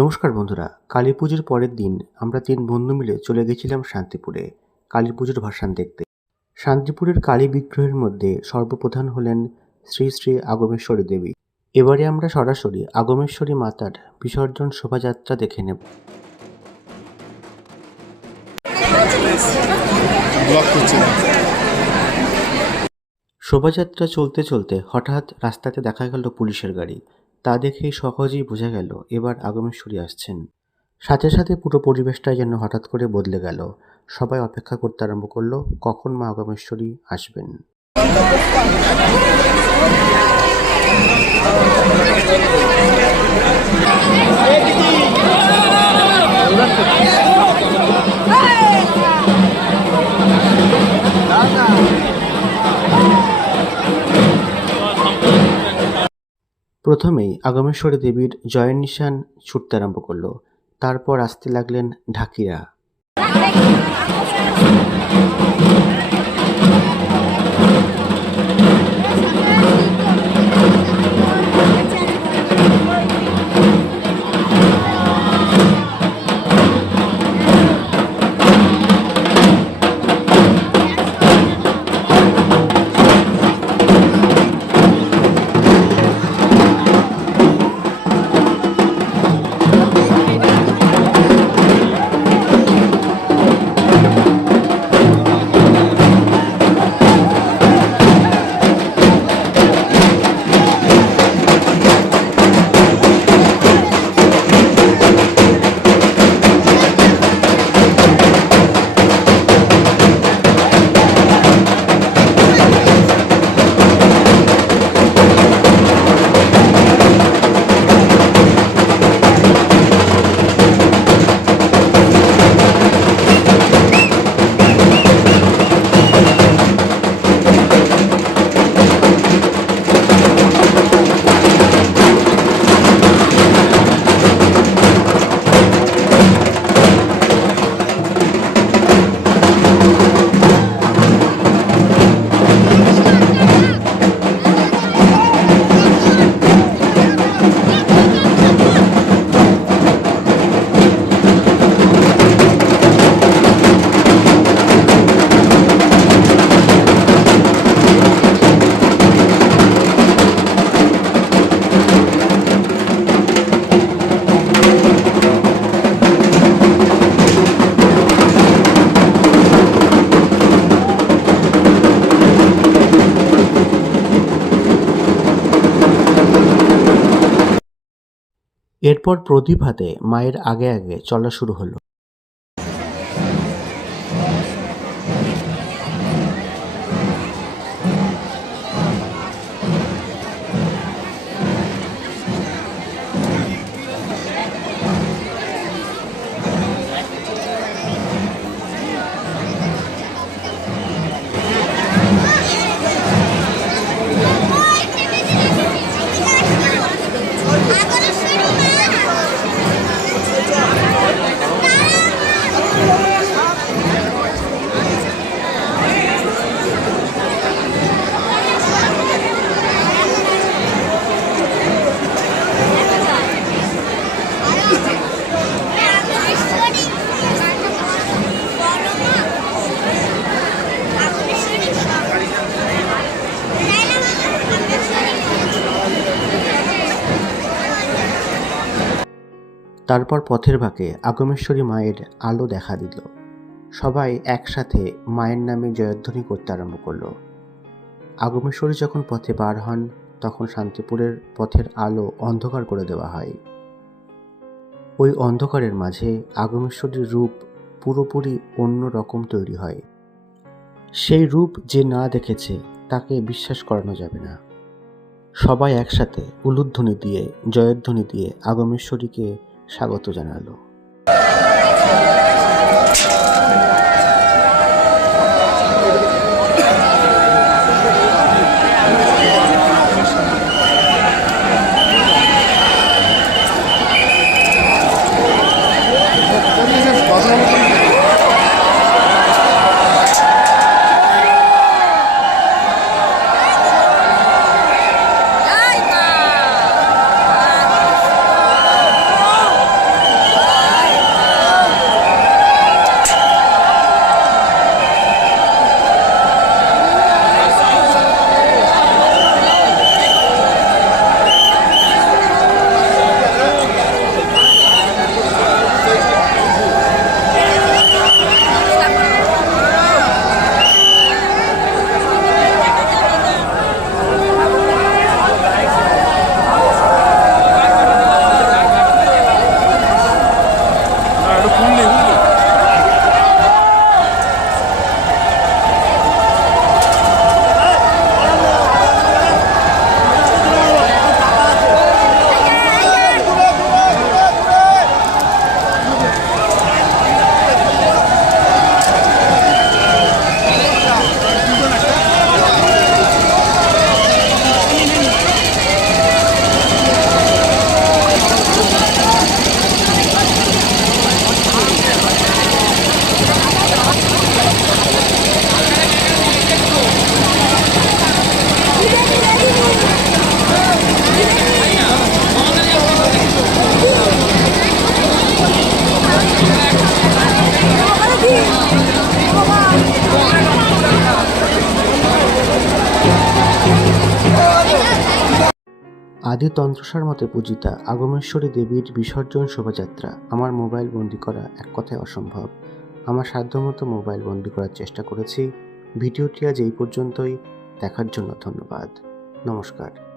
নমস্কার বন্ধুরা, কালী পুজোর পরের দিন আমরা ৩ বন্ধু মিলে চলে গেছিলাম শান্তিপুরে কালী পুজোর ভাসান দেখতে। শান্তিপুরের কালী বিগ্রহের মধ্যে সর্বপ্রধান হলেন শ্রী শ্রী আগমেশ্বরী দেবী। এবারে আমরা সরাসরি আগমেশ্বরী মাতার বিসর্জন শোভাযাত্রা দেখে নেব। শোভাযাত্রা চলতে চলতে হঠাৎ রাস্তাতে দেখা গেল পুলিশের গাড়ি। তা দেখেই সহজেই বোঝা গেল এবার আগমেশ্বরী আসছেন। সাথে সাথে পুরো পরিবেশটাই যেন হঠাৎ করে বদলে গেল। সবাই অপেক্ষা করতে আরম্ভ করলো কখন মা আগমেশ্বরী আসবেন। প্রথমেই আগমেশ্বরী দেবীর জয়ের নিশান ছুটতে আরম্ভ করলো। তারপর আসতে লাগলেন ঢাকিরা। এরপর প্রদীপ হাতে মায়ের আগে আগে চলা শুরু হলো। তারপর পথের বাঁকে আগমেশ্বরী মায়ের আলো দেখা দিল। সবাই একসাথে মায়ের নামে জয়ধ্বনি করতে আরম্ভ করলো। আগমেশ্বরী যখন পথে বার হন তখন শান্তিপুরের পথের আলো অন্ধকার করে দেওয়া হয়। ওই অন্ধকারের মাঝে আগমেশ্বরীর রূপ পুরোপুরি অন্য রকম তৈরি হয়। সেই রূপ যে না দেখেছে তাকে বিশ্বাস করানো যাবে না। সবাই একসাথে উলুধ্বনি দিয়ে জয়ধ্বনি দিয়ে আগমেশ্বরীকে স্বাগত জানালো। আদি তন্ত্রসার মতে পূজিতা আগমেশ্বরী দেবীর বিসর্জন শোভাযাত্রা আমার মোবাইল বন্দি করা এক কথায় অসম্ভব। আমার সাধ্যমতো মোবাইল বন্দি করার চেষ্টা করেছি। ভিডিওটি আজ এই পর্যন্তই। দেখার জন্য ধন্যবাদ। নমস্কার।